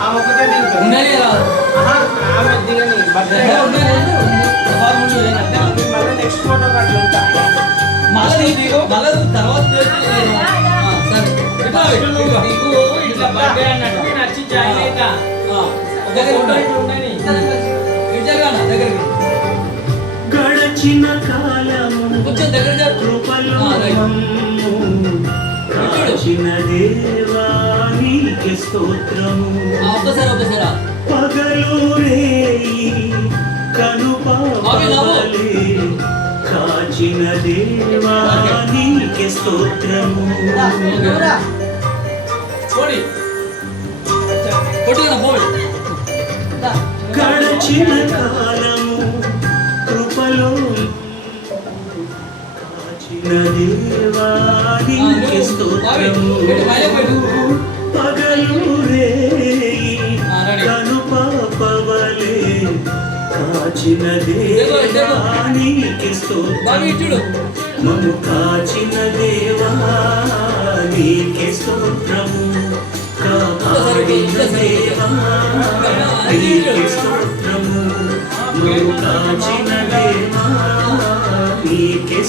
ఆమె ఒకటే దిగుతుంది. ఉండాలి కదా. ఆమె దిగని బర్త్డే మళ్ళీ నెక్స్ట్ ఫోటో కార్డు ఉంటా. మళ్ళీ తర్వాత సరే ఇట్లా బర్త్డే అన్నట్టు నేను వచ్చి జాయిన్ అవుతా. దగ్గరికి గడచిన కాలము కొంచెం దగ్గర కృపలో కాచిన దేవా నీకే స్తోత్రము. ఒక్కసారి పగలు రేయి కనుపాపలే కాచిన దేవా నీకే స్తోత్రము. గడచిన కాలము కృపలో కాచిన దేవా నీకే స్తోత్రము. పగలు రేయి కనుపాపవలే కాచిన దేవా నీకే స్తోత్రము. మము కాచిన దేవా నీకే స్తోత్రము. కాపాడిన దేవా నీకే స్తోత్రము. మము కాచిన దేవా నీకే